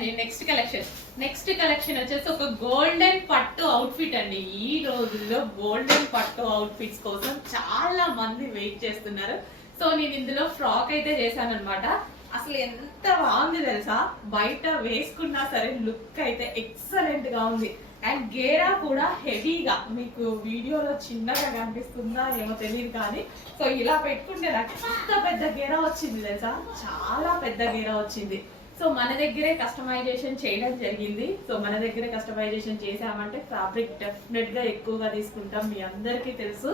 అండి next collection వచ్చేసి ఒక గోల్డెన్ పట్టు అవుట్ఫిట్ అండి. ఈ రోజుల్లో గోల్డెన్ పట్టు అవుట్ఫిట్స్ కోసం చాలా మంది వెయిట్ చేస్తున్నారు. సో నేను ఇందులో ఫ్రాక్ అయితే చేశాను అనమాట. అసలు ఎంత బాగుంది తెలుసా, బయట వేసుకున్నా సరే లుక్ అయితే ఎక్సలెంట్ గా ఉంది. అండ్ గేరా కూడా హెవీగా, మీకు వీడియోలో చిన్నగా కనిపిస్తుందా ఏమో తెలియదు కానీ, సో ఇలా పెట్టుకుంటే నాకు ఎంత పెద్ద గేరా వచ్చింది తెలుసా, చాలా పెద్ద గేరా వచ్చింది. సో మన దగ్గరే కస్టమైజేషన్ చేయడం జరిగింది. సో మన దగ్గరే కస్టమైజేషన్ చేసామంటే ఫ్యాబ్రిక్ డెఫినెట్ గా ఎక్కువగా తీసుకుంటాం, మీ అందరికీ తెలుసు.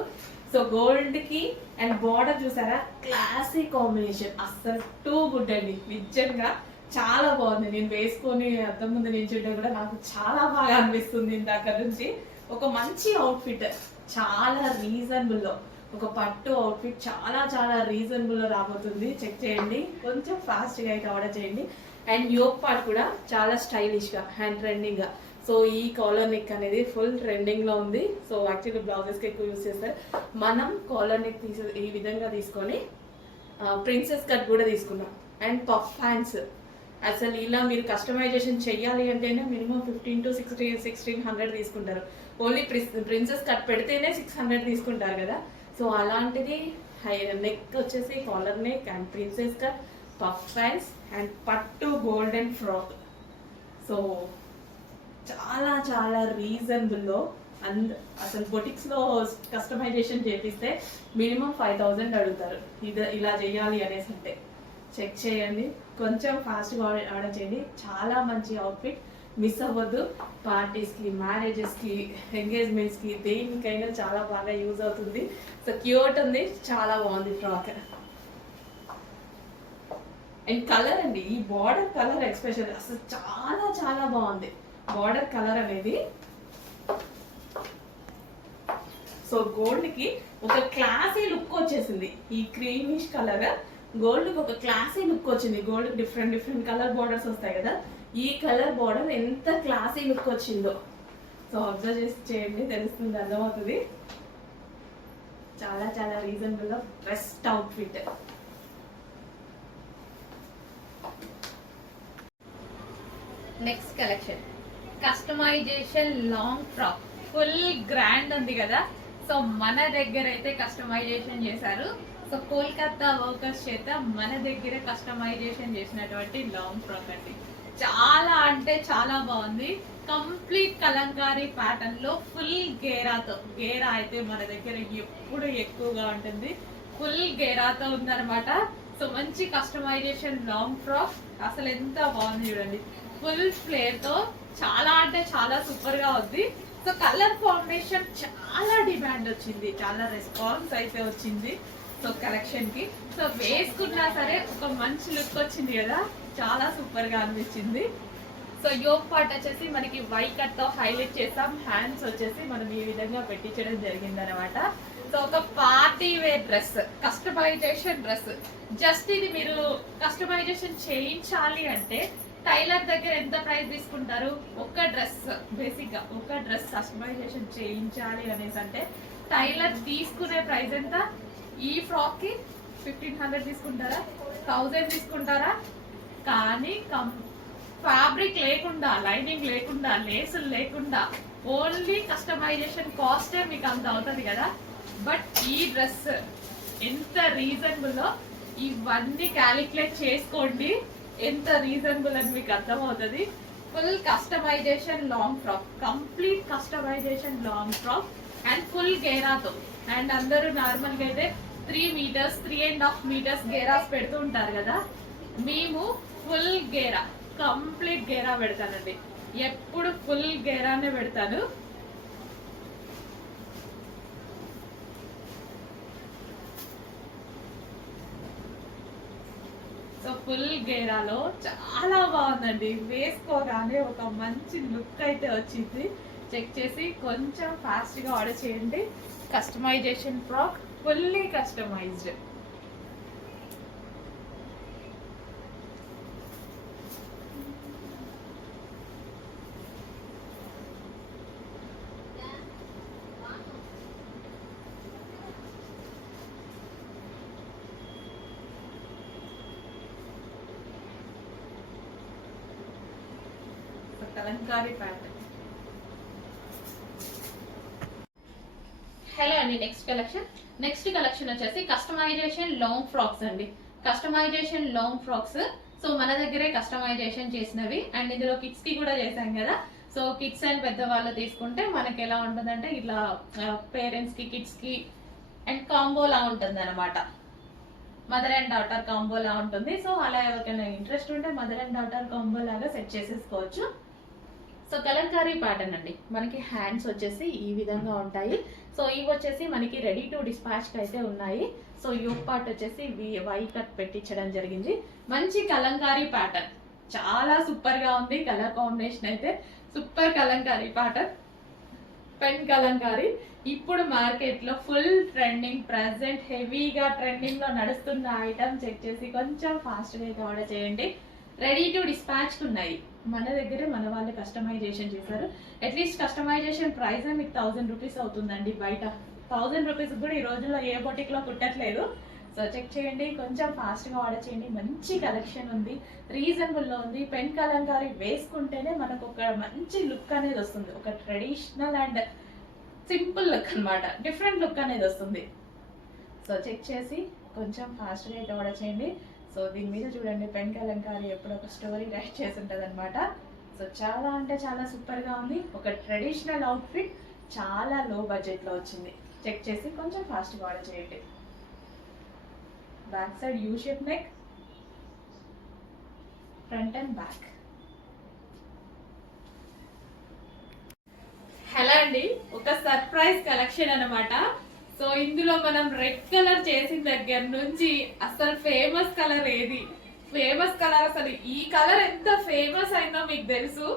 సో గోల్డ్ కి అండ్ బార్డర్ చూసారా, క్లాసీ కాంబినేషన్, అస్సలు టూ గుడ్ అండి. నిజంగా చాలా బాగుంది. నేను వేసుకొని అద్దం ముందు నిల్చుంటే కూడా నాకు చాలా బాగా అనిపిస్తుంది. ఇందాక నుంచి ఒక మంచి అవుట్ఫిట్, చాలా రీజనబుల్ లో ఒక పట్టు అవుట్ఫిట్ చాలా చాలా రీజనబుల్ లో రాబోతుంది. చెక్ చేయండి, కొంచెం ఫాస్ట్ గా అయితే ఆర్డర్ చేయండి. అండ్ యోక్ పార్ట్ కూడా చాలా స్టైలిష్ గా అండ్ ట్రెండింగ్ గా. సో ఈ కాలర్ నెక్ అనేది ఫుల్ ట్రెండింగ్ లో ఉంది. సో యాక్చువల్లీ బ్లౌజెస్ కి ఎక్కువ యూస్ చేస్తారు. మనం కాలర్ నెక్ ఈ విధంగా తీసుకొని ప్రిన్సెస్ కట్ కూడా తీసుకున్నాం. అండ్ పఫ్ హ్యాండ్స్, అసలు ఇలా మీరు కస్టమైజేషన్ చెయ్యాలి అంటేనే మినిమం 15 to 1600 తీసుకుంటారు. ఓన్లీ ప్రిన్సెస్ కట్ పెడితేనే 600 తీసుకుంటారు కదా. సో అలాంటిది నెక్ వచ్చేసి collar neck and princess cut, puff hands and పట్టు గోల్డెన్ ఫ్రాక్. సో చాలా చాలా రీజనబుల్లో. అండ్ అసలు బొటిక్స్ లో కస్టమైజేషన్ చేపిస్తే మినిమం 5000 అడుగుతారు ఇలా చేయాలి అనేసి. అంటే చెక్ చేయండి, కొంచెం ఫాస్ట్గా ఆర్డర్ చేయండి. చాలా మంచి అవుట్ఫిట్, మిస్ అవ్వద్దు. పార్టీస్కి, మ్యారేజెస్కి, ఎంగేజ్మెంట్స్కి, దేనికైనా చాలా బాగా యూజ్ అవుతుంది. సో క్యూట్ ఉంది, చాలా బాగుంది ఫ్రాక్. అండ్ కలర్ అండి, ఈ బార్డర్ కలర్ ఎక్స్పెషల్ అసలు చాలా చాలా బాగుంది. బార్డర్ కలర్ అనేది సో గోల్డ్ కి ఒక క్లాసీ లుక్ వచ్చేసింది. ఈ క్రీమిష్ కలర్ గోల్డ్ కి ఒక క్లాసీ లుక్ వచ్చింది. గోల్డ్ కి డిఫరెంట్ డిఫరెంట్ కలర్ బార్డర్స్ వస్తాయి కదా, ఈ కలర్ బార్డర్ ఎంత క్లాసీ లుక్ వచ్చిందో. సో అబ్జర్వ్ చేసి చేయండి, తెలుస్తుంది, అర్థమవుతుంది. చాలా చాలా రీజనబుల్ గా best outfit. Next collection customization long frock, full grand ఉంది కదా. సో మన దగ్గర అయితే కస్టమైజేషన్ చేశారు. సో కోల్కతా వర్కర్స్ చేత మన దగ్గర కస్టమైజేషన్ చేసినటువంటి లాంగ్ ఫ్రాక్ అండి. చాలా అంటే చాలా బాగుంది. కంప్లీట్ కలంకారీ ప్యాటర్న్ లో ఫుల్ గేరాతో, గేరా అయితే మన దగ్గర ఎప్పుడు ఎక్కువగా ఉంటుంది. ఫుల్ గేరాతో ఉందన్నమాట. సో మంచి కస్టమైజేషన్ లాంగ్ ఫ్రాక్, అసలు ఎంత బాగుంది చూడండి. ఫుల్ ఫ్లేర్ తో చాలా అంటే చాలా సూపర్ గా ఉంది. సో కలర్ కాంబినేషన్ చాలా డిమాండ్ వచ్చింది, చాలా రెస్పాన్స్ అయితే వచ్చింది. సో కలెక్షన్ కి సో వేసుకున్నా సరే ఒక మంచి లుక్ వచ్చింది కదా, చాలా సూపర్ గా అనిపించింది. సో యోక్ పార్ట్ వచ్చేసి మనకి వై కట్ తో హైలైట్ చేసాం. హ్యాండ్స్ వచ్చేసి మనం ఈ విధంగా పెట్టించడం జరిగింది అనమాట. సో ఒక party wear dress, customization dress. Just ఇది మీరు కస్టమైజేషన్ చేయించాలి అంటే టైలర్ దగ్గర ఎంత ప్రైస్ తీసుకుంటారు? ఒక డ్రెస్, బేసిక్ గా ఒక డ్రెస్ కస్టమైజేషన్ చేయించాలి అనేసి అంటే టైలర్ తీసుకునే ప్రైస్ ఎంత? ఈ ఫ్రాక్ కి 1500 తీసుకుంటారా, 1000 తీసుకుంటారా? కానీ ఫ్యాబ్రిక్ లేకుండా, లైనింగ్ లేకుండా, లేసులు లేకుండా ఓన్లీ కస్టమైజేషన్ కాస్టే మీకు అంత అవుతుంది కదా. బట్ ఈ డ్రెస్ ఎంత రీజనబుల్, ఇవన్నీ క్యాలిక్యులేట్ చేసుకోండి ఎంత రీజనబుల్ అని మీకు అర్థమవుతుంది. Full customization long frock, complete customization long frock and full గేరాతో. అండ్ అందరూ నార్మల్గా అయితే 3 meters 3.5 meters గేరాస్ పెడుతూ ఉంటారు కదా, మేము ఫుల్ గేరా, కంప్లీట్ గేరా పెడతానండి. ఎప్పుడు ఫుల్ గేరానే పెడతాను. సో ఫుల్ గేరాలో చాలా బాగుందండి. వేసుకోగానే ఒక మంచి లుక్ అయితే వచ్చింది. చెక్ చేసి కొంచెం ఫాస్ట్గా ఆర్డర్ చేయండి. Customization frock, fully customized. Kalamkari pattern. Hello అండి, నెక్స్ట్ కలెక్షన్ వచ్చేసి కస్టమైజేషన్ లాంగ్ ఫ్రాక్స్ అండి. Customization long frocks. సో మన దగ్గరే కస్టమైజేషన్ చేసినవి అండ్ ఇందులో కిడ్స్ కి కూడా చేసాం కదా. సో కిడ్స్ అండ్ పెద్దవాళ్ళు తీసుకుంటే మనకి ఎలా ఉంటుందంటే ఇట్లా పేరెంట్స్ కి కిడ్స్ కి అండ్ కాంబోలా ఉంటుంది అనమాట. మదర్ అండ్ డాటర్ కాంబోలా ఉంటుంది. సో అలా ఎవరికైనా ఇంట్రెస్ట్ ఉంటే మదర్ అండ్ డాటర్ కాంబో లాగా సెట్ చేసేసుకోవచ్చు. సో కలంకారీ ప్యాటర్న్ అండి. మనకి హ్యాండ్స్ వచ్చేసి ఈ విధంగా ఉంటాయి. సో ఇవి వచ్చేసి మనకి రెడీ టు డిస్పాచ్ కి అయితే ఉన్నాయి. సో యోక్ పార్ట్ వచ్చేసి వై కట్ పెట్టించడం జరిగింది. మంచి కలంకారీ ప్యాటర్న్, చాలా సూపర్ గా ఉంది. కలర్ కాంబినేషన్ అయితే super Kalamkari pattern, pen Kalamkari. ఇప్పుడు మార్కెట్ లో ఫుల్ ట్రెండింగ్, ప్రెసెంట్ హెవీగా ట్రెండింగ్ లో నడుస్తున్న ఐటమ్. చెక్ చేసి కొంచెం ఫాస్ట్ గా అయితే ఆర్డర్ చేయండి. రెడీ టు డిస్పాచ్ ఉన్నాయి. మన దగ్గర మన వాళ్ళు కస్టమైజేషన్ చేశారు. అట్లీస్ట్ కస్టమైజేషన్ ప్రైస్ మీకు 1000 రూపీస్ అవుతుందండి. బయట 1000 రూపీస్ కూడా ఈ రోజుల్లో ఏ బొటిక్ లో కుట్టట్లేదు. సో చెక్ చేయండి, కొంచెం ఫాస్ట్ గా ఆర్డర్ చేయండి. మంచి కలెక్షన్ ఉంది, రీజనబుల్ లో ఉంది. పెన్ కలంకారీ వేసుకుంటేనే మనకు ఒక మంచి లుక్ అనేది వస్తుంది. ఒక ట్రెడిషనల్ అండ్ సింపుల్ లుక్ అనమాట, డిఫరెంట్ లుక్ అనేది వస్తుంది. సో చెక్ చేసి కొంచెం ఫాస్ట్ గా అయితే ఆర్డర్ చేయండి. సో దీని మీద చూడండి, పెన్ కలంకారీ ఎప్పుడు ఒక స్టోరీ రైట్ చేసి ఉంటుంది అనమాట. సో చాలా అంటే చాలా సూపర్ గా ఉంది. ఒక ట్రెడిషనల్ అవుట్ఫిట్, చాలా లో బడ్జెట్ లో వచ్చింది. చెక్ చేసి కొంచెం ఫాస్ట్ గా ఆర్డర్ చేయండి. Back side U shape neck, front and back. Hello అండి, ఒక సర్ప్రైజ్ కలెక్షన్ అన్నమాట. సో ఇందులో మనం రెడ్ కలర్ చేసిన దగ్గర నుంచి అసలు ఫేమస్ కలర్ ఏది, ఫేమస్ కలర్ అసలు ఈ కలర్ ఎంత ఫేమస్ అయిందో మీకు తెలుసు.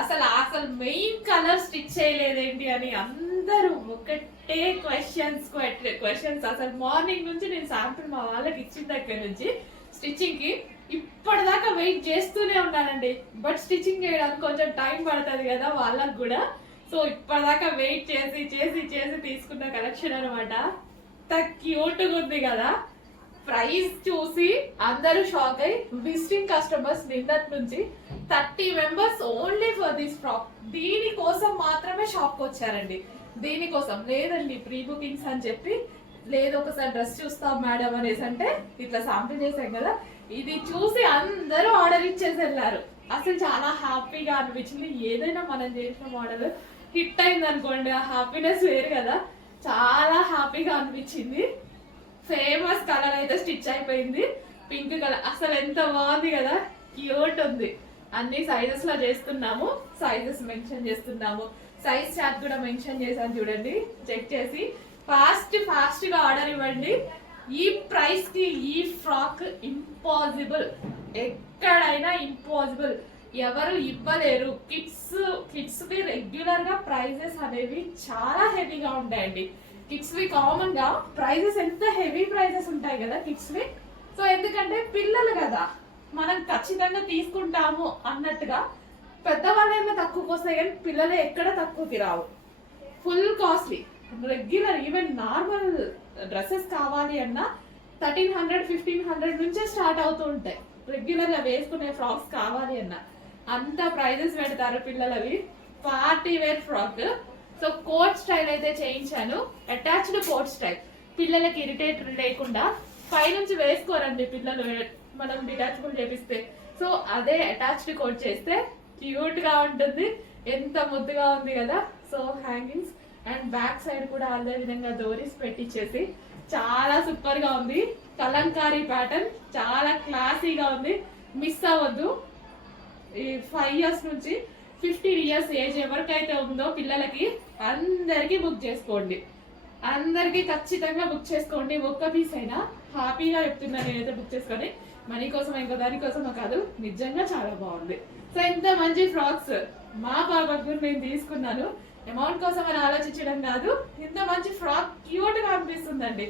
అసలు మెయిన్ కలర్ స్టిచ్ చేయలేదేంటి అని అందరూ ఒకటే క్వశ్చన్స్. అసలు మార్నింగ్ నుంచి నేను శాంపుల్ మా వాళ్ళకి ఇచ్చిన దగ్గర నుంచి స్టిచ్చింగ్ కి ఇప్పటిదాకా వెయిట్ చేస్తూనే ఉన్నానండి. బట్ స్టిచ్చింగ్ చేయడానికి కొంచెం టైం పడుతుంది కదా వాళ్ళకు కూడా. సో ఇప్పటిదాకా వెయిట్ చేసి చేసి చేసి తీసుకున్న కలెక్షన్ అనమాట. క్యూట్గా ఉంది కదా. ప్రైస్ చూసి అందరూ షాక్ అయ్యి విజిటింగ్ కస్టమర్స్ నిన్నటి నుంచి 30 members only for this frock. దీనికోసం మాత్రమే షాప్కి వచ్చారండి. దీనికోసం లేదండి ప్రీ బుకింగ్స్ అని చెప్పి, లేదు ఒకసారి డ్రెస్ చూస్తాం మేడం అనేసి అంటే ఇట్లా శాంపిల్ చేసాం కదా, ఇది చూసి అందరూ ఆర్డర్ ఇచ్చేసి వెళ్ళారు. అసలు చాలా హ్యాపీగా అనిపించింది. ఏదైనా మనం చేసిన మోడల్ హిట్ అయింది అనుకోండి, ఆ హ్యాపీనెస్ వేరు కదా. చాలా హ్యాపీగా అనిపించింది. ఫేమస్ కలర్ అయితే స్టిచ్ అయిపోయింది, పింక్ కలర్. అసలు ఎంత బాగుంది కదా, క్యూట్ ఉంది. అన్ని సైజెస్ లో చేస్తున్నాము, సైజెస్ మెన్షన్ చేస్తున్నాము. సైజ్ చార్ట్ కూడా మెన్షన్ చేశాను చూడండి. చెక్ చేసి ఫాస్ట్ గా ఆర్డర్ ఇవ్వండి. ఈ ప్రైస్ కి ఈ ఫ్రాక్ ఇంపాసిబుల్, ఎక్కడైనా ఇంపాసిబుల్, ఎవరు ఇవ్వలేరు. కిడ్స్ వి రెగ్యులర్ గా ప్రైజెస్ అనేవి చాలా హెవీగా ఉంటాయండి. కిడ్స్ వి కామన్ గా ప్రైజెస్ ఎంత హెవీ ప్రైజెస్ ఉంటాయి కదా కిడ్స్ వి. సో ఎందుకంటే పిల్లలు కదా, మనం ఖచ్చితంగా తీసుకుంటాము అన్నట్టుగా. పెద్దవాళ్ళేమో తక్కువకి వస్తాయి కానీ పిల్లలు ఎక్కడ తక్కువకి రావు. Full costly. Regular even normal dresses కావాలి అన్నా 1300 1500 నుంచే స్టార్ట్ అవుతూ ఉంటాయి. రెగ్యులర్ గా వేసుకునే ఫ్రాక్స్ కావాలి అన్నా అంత ప్రైజెస్ పెడతారు పిల్లలవి. Party wear frock. So coat style అయితే చేయించాను, అటాచ్డ్ కోట్ స్టైల్. పిల్లలకి ఇరిటేట్ లేకుండా పైనుంచి వేసుకోరండి పిల్లలు, మనం డిటాచబుల్ చేపిస్తే. సో అదే అటాచ్డ్ కోట్ చేస్తే క్యూట్ గా ఉంటుంది. ఎంత ముద్దుగా ఉంది కదా. So hangings and back side కూడా అదే విధంగా డోరీస్ పెట్టించేసి చాలా సూపర్ గా ఉంది. కలంకారీ ప్యాటర్న్ చాలా క్లాసీగా ఉంది. మిస్ అవ్వద్దు. ఈ 5 ఇయర్స్ నుంచి 15 ఇయర్స్ ఏజ్ ఎవరికైతే ఉందో పిల్లలకి అందరికి బుక్ చేసుకోండి. అందరికి ఖచ్చితంగా బుక్ చేసుకోండి. ఒక్క పీస్ అయినా హ్యాపీగా చెప్తున్నా నేనైతే బుక్ చేసుకొని. మనీ కోసం ఇంకో దానికోసమో కాదు, నిజంగా చాలా బాగుంది. సో ఇంత మంచి ఫ్రాక్స్ మా పాపకు నేను తీసుకున్నాను. అమౌంట్ కోసం అని ఆలోచించడం కాదు, ఇంత మంచి ఫ్రాక్ క్యూట్ గా అనిపిస్తుందండి.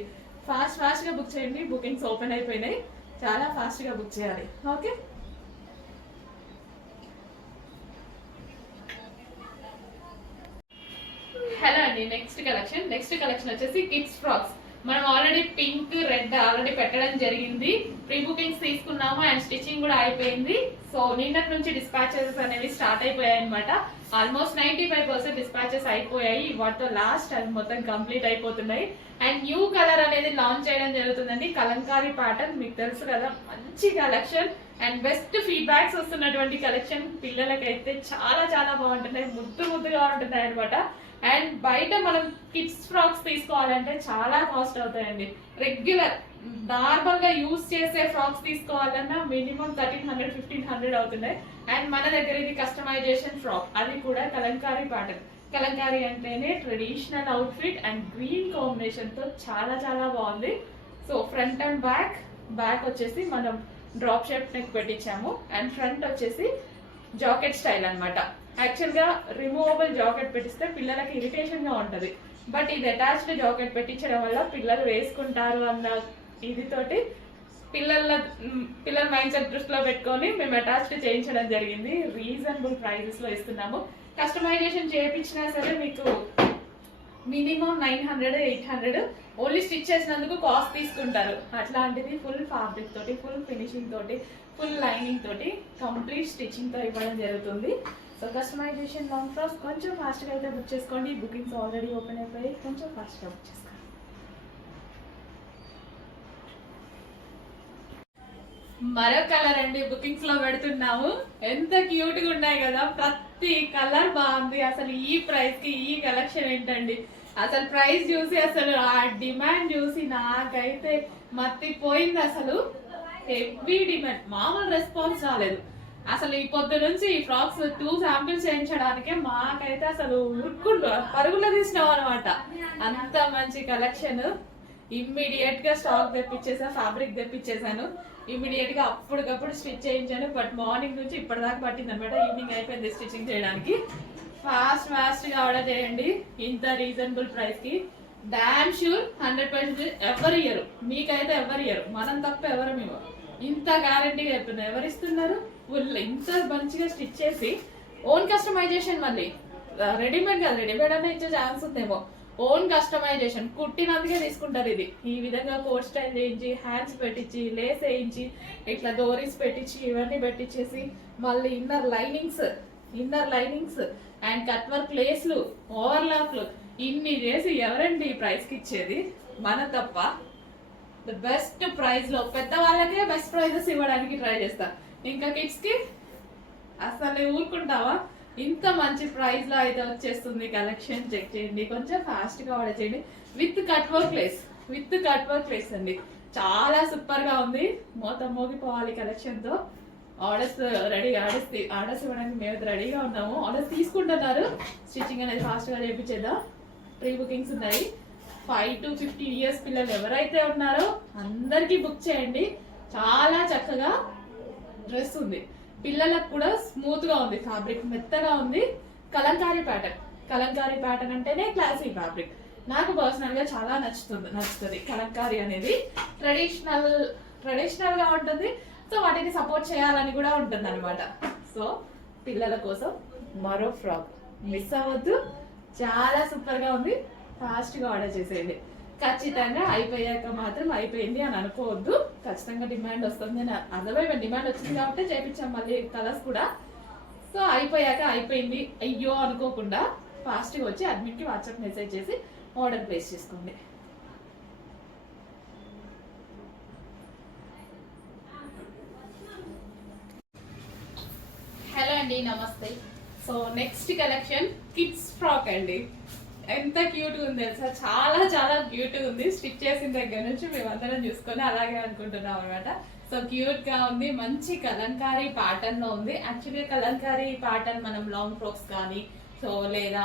ఫాస్ట్ గా బుక్ చేయండి. బుకింగ్స్ ఓపెన్ అయిపోయినాయి, చాలా ఫాస్ట్ గా బుక్ చేయాలి. ఓకే. హలో అండి, నెక్స్ట్ కలెక్షన్ వచ్చేసి కిడ్స్ ఫ్రాక్స్. మనం ఆల్రెడీ పింక్ రెడ్ ఆల్రెడీ పెట్టడం జరిగింది. ప్రీ బుకింగ్స్ తీసుకున్నాము అండ్ స్టిచ్చింగ్ కూడా అయిపోయింది. సో నిన్నటి నుంచి డిస్పాచెస్ అనేవి స్టార్ట్ అయిపోయాయి అనమాట. ఆల్మోస్ట్ 95% డిస్పాచెస్ అయిపోయాయి. వాటితో లాస్ట్ అది మొత్తం కంప్లీట్ అయిపోతున్నాయి. అండ్ న్యూ కలర్ అనేది లాంచ్ చేయడం జరుగుతుందండి. కలంకారీ ప్యాటర్న్ మీకు తెలుసు కదా, మంచి కలెక్షన్ అండ్ బెస్ట్ ఫీడ్బ్యాక్స్ వస్తున్నటువంటి కలెక్షన్. పిల్లలకైతే చాలా చాలా బాగుంటున్నాయి, ముద్దు ముద్దుగా ఉంటున్నాయి అనమాట. అండ్ బయట మనం కిడ్స్ ఫ్రాక్స్ తీసుకోవాలంటే చాలా కాస్ట్ అవుతాయండి. రెగ్యులర్ నార్మల్ గా యూజ్ చేసే ఫ్రాక్స్ తీసుకోవాలన్నా మినిమం 1300-1500 అవుతున్నాయి. అండ్ మన దగ్గర ఇది కస్టమైజేషన్ ఫ్రాక్, అది కూడా కలంకారీ ప్యాటర్న్. కలంకారీ అంటేనే traditional outfit and green combination తో చాలా చాలా బాగుంది. సో ఫ్రంట్ అండ్ బ్యాక్ వచ్చేసి మనం డ్రాప్ షేప్ నెక్ పెట్టించాము అండ్ ఫ్రంట్ వచ్చేసి జాకెట్ స్టైల్ అనమాట. యాక్చువల్ గా రిమూవబుల్ జాకెట్ పెట్టిస్తే పిల్లలకి ఇరిటేషన్ గా ఉంటది. బట్ ఇది అటాచ్డ్ జాకెట్ పెట్టించడం వల్ల పిల్లలు వేసుకుంటారు అన్న ఇదితోటి పిల్లల మైండ్ సెట్ దృష్టిలో పెట్టుకొని మేము అటాచ్డ్ చేయించడం జరిగింది. రీజనబుల్ ప్రైజెస్ లో ఇస్తున్నాము. కస్టమైజేషన్ చేయించినా సరే మీకు మినిమం 900-800 ఓన్లీ స్టిచ్ చేసినందుకు కాస్ట్ తీసుకుంటారు. అట్లాంటిది ఫుల్ ఫ్యాబ్రిక్ తోటి, ఫుల్ ఫినిషింగ్ తోటి, ఫుల్ లైనింగ్ తోటి, కంప్లీట్ స్టిచ్చింగ్ తో ఇవ్వడం జరుగుతుంది. సో కస్టమైజేషన్ లాంగ్ ఫ్రాక్స్ కొంచెం ఫాస్ట్గా అయితే బుక్ చేసుకోండి. బుకింగ్స్ ఆల్రెడీ ఓపెన్ అయిపోయి కొంచెం ఫాస్ట్గా బుక్ చేసుకోండి. మరో కలర్ అండి బుకింగ్స్ లో పెడుతున్నాము. ఎంత క్యూట్ గా ఉన్నాయి కదా, ప్రతి కలర్ బాగుంది. అసలు ఈ ప్రైస్ కి ఈ కలెక్షన్ ఏంటండి, అసలు ప్రైస్ చూసి అసలు ఆ డిమాండ్ చూసి నాకైతే మత్తిపోయింది. అసలు హెవీ డిమాండ్, మామూలు రెస్పాన్స్ రాలేదు. అసలు ఈ పొద్దు నుంచి ఈ ఫ్రాక్స్ 2 శాంపిల్స్ చేయించడానికే మాకైతే అసలు పరుగులో తీసినాం అనమాట. అంత మంచి కలెక్షన్. ఇమ్మీడియట్ గా స్టాక్ తెప్పించేసా, ఫ్యాబ్రిక్ తెప్పించేసాను. ఇమ్మీడియట్ గా అప్పటికప్పుడు స్టిచ్ చేయించాను. బట్ మార్నింగ్ నుంచి ఇప్పటిదాకా పట్టింది అనమాట. ఈవినింగ్ అయిపోయింది స్టిచ్చింగ్ చేయడానికి. ఫాస్ట్ గా ఆర్డర్ చేయండి. ఇంత రీజనబుల్ ప్రైస్ కి డామ్ షూర్ 100% ఎవరు ఇయ్యరు. మీకైతే ఎవరు ఇయ్యరు, మనం తప్ప ఎవరు మేము. ఇంత గ్యారంటీగా చెప్తున్నారు. ఎవరు ఇస్తున్నారు? ఇంత మంచిగా స్టిచ్ చేసి ఓన్ కస్టమైజేషన్. మళ్ళీ రెడీమేడ్ కాదు, రెడీమేడ్ అనే ఇచ్చే ఛాన్స్ ఉందేమో. ఓన్ కస్టమైజేషన్ కుట్టినందుకే తీసుకుంటారు. ఇది ఈ విధంగా కోట్ స్టైల్ చేయించి, హ్యాండ్స్ పెట్టించి, లేస్ వేయించి, ఇట్లా డోరీస్ పెట్టించి, ఇవన్నీ పెట్టించేసి, మళ్ళీ inner linings and cut work లేస్లు, ఓవర్లాప్లు, ఇన్ని చేసి ఎవరండి ఈ ప్రైస్ కి ఇచ్చేది? మన తప్ప. ద బెస్ట్ ప్రైస్ లో పెద్దవాళ్ళకే బెస్ట్ ప్రైజెస్ ఇవ్వడానికి ట్రై చేస్తా. ఇంకా కిడ్స్ కి అసలు ఊరుకుంటావా? ఇంత మంచి ప్రైస్ లో అయితే వచ్చేస్తుంది కలెక్షన్. చెక్ చేయండి, కొంచెం ఫాస్ట్ గా ఆర్డర్ చేయండి. విత్ కట్ వర్క్ లేస్ అండి. చాలా సూపర్ గా ఉంది. మొత్తం మోగిపోవాలి కలెక్షన్ తో. ఆర్డర్స్ ఇవ్వడానికి మేము రెడీగా ఉన్నాము. ఆర్డర్స్ తీసుకుంటున్నారు. స్టిచ్చింగ్ అనేది ఫాస్ట్ గా చేయించేద్దాం. ప్రీ బుకింగ్స్ ఉన్నాయి. 5 to 15 years పిల్లలు ఎవరైతే ఉన్నారో అందరికి బుక్ చేయండి. చాలా చక్కగా డ్రెస్ ఉంది. పిల్లలకు కూడా స్మూత్ గా ఉంది, ఫ్యాబ్రిక్ మెత్తగా ఉంది. కలంకారీ ప్యాటర్న్ అంటేనే క్లాసీ ఫ్యాబ్రిక్. నాకు పర్సనల్ గా చాలా నచ్చుతుంది. కలంకారీ అనేది ట్రెడిషనల్ గా ఉంటుంది. సో వాటిని సపోర్ట్ చేయాలని కూడా ఉంటుంది అనమాట. సో పిల్లల కోసం మరో ఫ్రాక్ మిస్ అవ్వద్దు. చాలా సూపర్ గా ఉంది. ఫాస్ట్ గా ఆర్డర్ చేసేయండి. ఖచ్చితంగా అయిపోయాక మాత్రం అయిపోయింది అని అనుకోవద్దు. ఖచ్చితంగా డిమాండ్ వస్తుంది. అర్థమైనా డిమాండ్ వచ్చింది కాబట్టి చేయించాం మళ్ళీ కలర్స్ కూడా. సో అయిపోయాక అయిపోయింది అయ్యో అనుకోకుండా ఫాస్ట్ గా వచ్చి అడ్మిట్ కి వాట్సాప్ మెసేజ్ చేసి ఆర్డర్ ప్లేస్ చేసుకోండి. హలో అండి, నమస్తే. So next collection kids frock అండి. ఎంత క్యూట్ ఉంది తెలుసా, చాలా చాలా క్యూట్ ఉంది. స్టిచ్ చేసిన దగ్గర నుంచి మేమందరం చూసుకొని అలాగే అనుకుంటున్నాం అనమాట. సో క్యూట్ గా ఉంది. మంచి కలంకారీ ప్యాటర్న్ లో ఉంది. యాక్చువల్గా కలంకారీ ప్యాటర్న్ మనం లాంగ్ ఫ్రాక్స్ కానీ, సో లేదా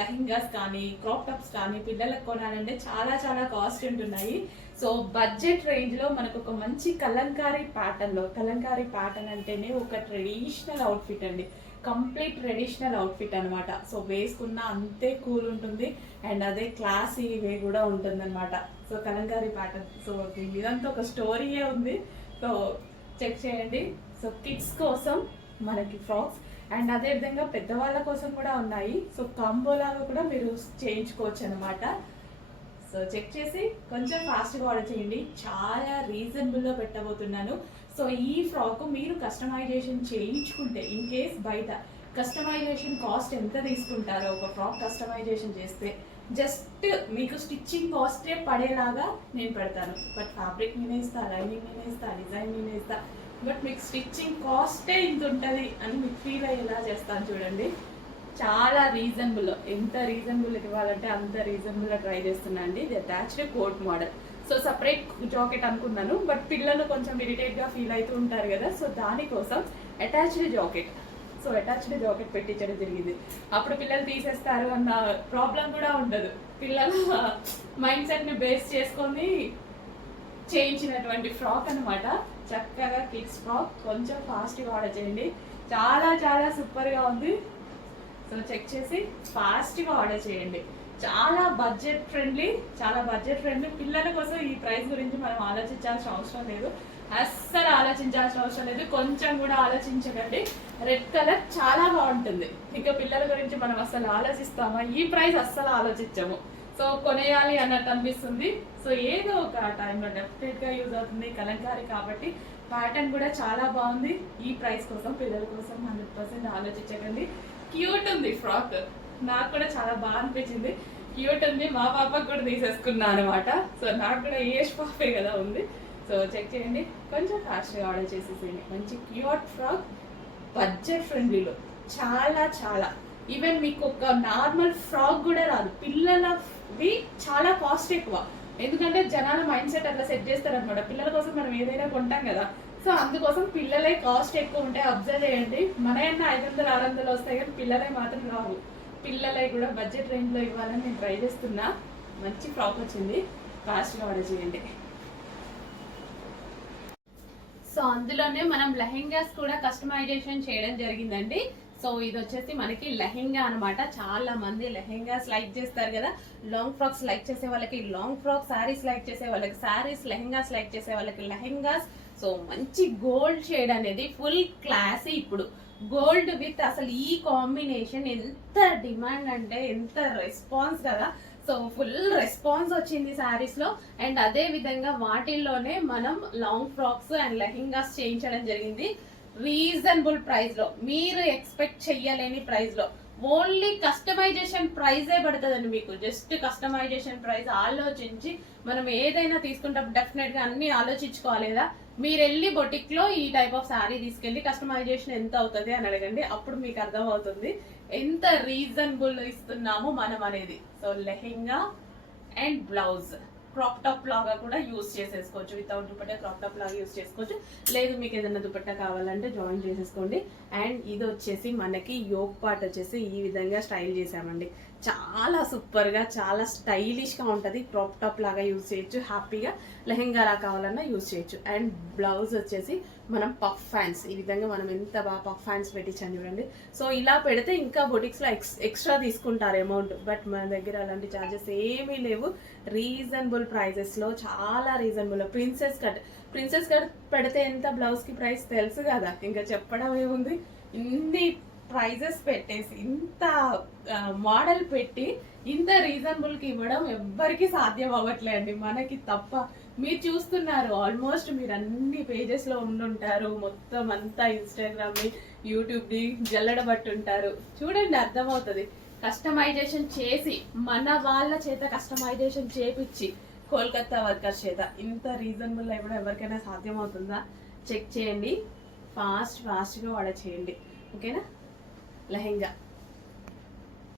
లెహంగాస్ కానీ, క్రాప్ టాప్స్ కానీ పిల్లలకు కొనాలంటే చాలా చాలా కాస్ట్ ఉంటున్నాయి. సో బడ్జెట్ రేంజ్ లో మనకు ఒక మంచి కలంకారీ ప్యాటర్న్ అంటేనే ఒక ట్రెడిషనల్ అవుట్ఫిట్ అండి. కంప్లీట్ ట్రెడిషనల్ అవుట్ఫిట్ అనమాట. సో వేసుకున్న అంతే కూల్ ఉంటుంది అండ్ అదే క్లాసీ వే కూడా ఉంటుంది అనమాట. So Kalamkari pattern. సో ఇదంతా ఒక స్టోరీయే ఉంది. సో చెక్ చేయండి. సో కిడ్స్ కోసం మనకి ఫ్రాక్స్ అండ్ అదే విధంగా పెద్దవాళ్ళ కోసం కూడా ఉన్నాయి. సో కాంబోలాగా కూడా మీరు చేయించుకోవచ్చు అనమాట. సో చెక్ చేసి కొంచెం ఫాస్ట్గా ఆర్డర్ చేయండి. చాలా రీజనబుల్లో పెట్టబోతున్నాను. సో ఈ ఫ్రాక్ మీరు కస్టమైజేషన్ చేయించుకుంటే, ఇన్ కేస్ బయట కస్టమైజేషన్ కాస్ట్ ఎంత తీసుకుంటారో ఒక ఫ్రాక్ కస్టమైజేషన్ చేస్తే జస్ట్ మీకు స్టిచ్చింగ్ కాస్టే పడేలాగా నేను పెడతాను. బట్ ఫ్యాబ్రిక్ నేనే ఇస్తా, లైనింగ్ నేనే ఇస్తా, డిజైన్ నేనే ఇస్తా. బట్ మీకు స్టిచ్చింగ్ కాస్టే ఇంత ఉంటుంది అని మీకు ఫీల్ అయ్యేలా చేస్తాను. చూడండి, చాలా రీజనబుల్, ఎంత రీజనబుల్ ఇవ్వాలంటే అంత రీజనబుల్గా ట్రై చేస్తున్నా అండి. ఇది attached coat model. So separate jacket అనుకున్నాను, బట్ పిల్లలు కొంచెం ఇరిటేట్గా ఫీల్ అవుతూ ఉంటారు కదా, సో దానికోసం attached jacket. So attached jacket పెట్టించడం జరిగింది. అప్పుడు పిల్లలు తీసేస్తారు అన్న ప్రాబ్లం కూడా ఉండదు. పిల్లల మైండ్ సెట్ని బేస్ చేసుకొని చేయించినటువంటి ఫ్రాక్ అనమాట. చక్కగా కిడ్స్ ఫ్రాక్, కొంచెం ఫాస్ట్గా ఆర్డర్ చేయండి. చాలా చాలా సూపర్గా ఉంది. సో చెక్ చేసి ఫాస్ట్గా ఆర్డర్ చేయండి. చాలా బడ్జెట్ ఫ్రెండ్లీ, చాలా బడ్జెట్ ఫ్రెండ్లీ. పిల్లల కోసం ఈ ప్రైస్ గురించి మనం ఆలోచించాల్సిన అవసరం లేదు, అస్సలు ఆలోచించాల్సిన అవసరం లేదు. కొంచెం కూడా ఆలోచించకండి. రెడ్ కలర్ చాలా బాగుంటుంది. ఇంకా పిల్లల గురించి మనం అస్సలు ఆలోచిస్తామా? ఈ ప్రైస్ అస్సలు ఆలోచించము. సో కొనేయాలి అన్నట్టు అనిపిస్తుంది. సో ఏదో ఒక టైంలో డెఫినెట్గా యూజ్ అవుతుంది. కలంకారీ కాబట్టి ప్యాటర్న్ కూడా చాలా బాగుంది. ఈ ప్రైస్ కోసం పిల్లల కోసం 100% ఆలోచించకండి. క్యూట్ ఉంది ఫ్రాక్, నాకు కూడా చాలా బాగా అనిపించింది. క్యూట్ ఉంది. మా పాపకు కూడా తీసేసుకున్నాను అనమాట. సో నాకు కూడా ఏజ్ పాపే కదా ఉంది. సో చెక్ చేయండి, కొంచెం ఫాస్ట్గా ఆర్డర్ చేసేసేయండి. మంచి క్యూట్ ఫ్రాక్, బడ్జెట్ ఫ్రెండ్లీలో చాలా చాలా. ఈవెన్ మీకు ఒక నార్మల్ ఫ్రాక్ కూడా రాదు. పిల్లలవి చాలా కాస్ట్ ఎక్కువ, ఎందుకంటే జనాల మైండ్ సెట్ అట్లా సెట్ చేస్తారనమాట. పిల్లల కోసం మనం ఏదైనా కొంటాం కదా, సో అందుకోసం పిల్లలే కాస్ట్ ఎక్కువ ఉంటాయి. అబ్జర్వ్ చేయండి, మనయన్న 500 600 వస్తాయి కానీ పిల్లలే మాత్రం రావు. పిల్లలై కూడా బడ్జెట్ రేంజ్లో ఇవ్వాలని నేను ట్రై చేస్తున్నా. మంచి ఫ్రాక్ వచ్చింది, ఫాస్ట్గా ఆర్డర్ చేయండి. సో అందులోనే మనం లెహెంగాస్ కూడా కస్టమైజేషన్ చేయడం జరిగిందండి. సో ఇది వచ్చేసి మనకి లెహెంగా అనమాట. చాలా మంది లెహెంగాస్ లైక్ చేస్తారు కదా, లాంగ్ ఫ్రాక్స్ లైక్ చేసే వాళ్ళకి లాంగ్ ఫ్రాక్, శారీస్ లైక్ చేసే వాళ్ళకి శారీస్, లెహెంగాస్ లైక్ చేసే వాళ్ళకి లెహెంగాస్. సో మంచి గోల్డ్ షేడ్ అనేది ఫుల్ క్లాసీ. ఇప్పుడు గోల్డ్ విత్ అసలు ఈ కాంబినేషన్ ఎంత డిమాండ్ అంటే ఎంత రెస్పాన్స్ కదా. సో ఫుల్ రెస్పాన్స్ వచ్చింది శారీస్ లో. అండ్ అదే విధంగా వాటిల్లోనే మనం లాంగ్ ఫ్రాక్స్ అండ్ లెహెంగాస్ చేయించడం జరిగింది రీజనబుల్ ప్రైస్ లో. మీరు ఎక్స్పెక్ట్ చెయ్యలేని ప్రైస్ లో. ఓన్లీ కస్టమైజేషన్ ప్రైజే పడుతుందండి మీకు. జస్ట్ కస్టమైజేషన్ ప్రైస్ ఆలోచించి మనం ఏదైనా తీసుకుంటాం డెఫినెట్ గా అన్ని ఆలోచించుకోవాలి కదా. మీరు వెళ్ళి బొటిక్ లో ఈ టైప్ ఆఫ్ శారీ తీసుకెళ్లి కస్టమైజేషన్ ఎంత అవుతుంది అని అడగండి, అప్పుడు మీకు అర్థం అవుతుంది ఎంత రీజనబుల్ ఇస్తున్నాము మనం అనేది. So lehenga and blouse crop top లాగా కూడా యూస్ చేసేసుకోవచ్చు. వితౌట్ దుపట్టా క్రాప్ టాప్ లాగా యూస్ చేసుకోవచ్చు. లేదు మీకు ఏదైనా దుపట్టా కావాలంటే జాయిన్ చేసేసుకోండి. అండ్ ఇది వచ్చేసి మనకి యోక్ పార్ట్ వచ్చేసి ఈ విధంగా స్టైల్ చేసామండి. చాలా సూపర్గా, చాలా స్టైలిష్గా ఉంటుంది. క్రాప్ టాప్ లాగా యూజ్ చేయొచ్చు, హ్యాపీగా లెహెంగా లా కావాలన్నా యూజ్ చేయొచ్చు. అండ్ బ్లౌజ్ వచ్చేసి మనం పఫ్ ఫ్యాన్స్, ఈ విధంగా మనం ఎంత బాగా పఫ్ ఫ్యాన్స్ పెట్టించాను చూడండి. సో ఇలా పెడితే ఇంకా బొటిక్స్లో ఎక్స్ట్రా తీసుకుంటారు అమౌంట్, బట్ మన దగ్గర అలాంటి ఛార్జెస్ ఏమీ లేవు. రీజనబుల్ ప్రైజెస్లో, చాలా రీజనబుల్. ప్రిన్సెస్ కట్ పెడితే ఎంత బ్లౌజ్కి ప్రైస్ తెలుసు కదా, ఇంకా చెప్పడం ఏముంది. ఇన్ని ప్రైజెస్ పెట్టేసి ఇంత మోడల్ పెట్టి ఇంత రీజనబుల్కి ఇవ్వడం ఎవ్వరికి సాధ్యం అవ్వట్లేదండి, మనకి తప్ప. మీరు చూస్తున్నారు, ఆల్మోస్ట్ మీరు అన్ని పేజెస్లో ఉండుంటారు, మొత్తం అంతా ఇన్స్టాగ్రామ్ని యూట్యూబ్ని జల్లడబట్టుంటారు. చూడండి, అర్థమవుతుంది. కస్టమైజేషన్ చేసి మన వాళ్ళ చేత కస్టమైజేషన్ చేపించి కోల్కతా వర్కర్స్ చేత ఇంత రీజనబుల్ ఇవ్వడం ఎవరికైనా సాధ్యం అవుతుందా? చెక్ చేయండి, ఫాస్ట్గా ఆర్డర్ చేయండి. ఓకేనా? లెహెంగా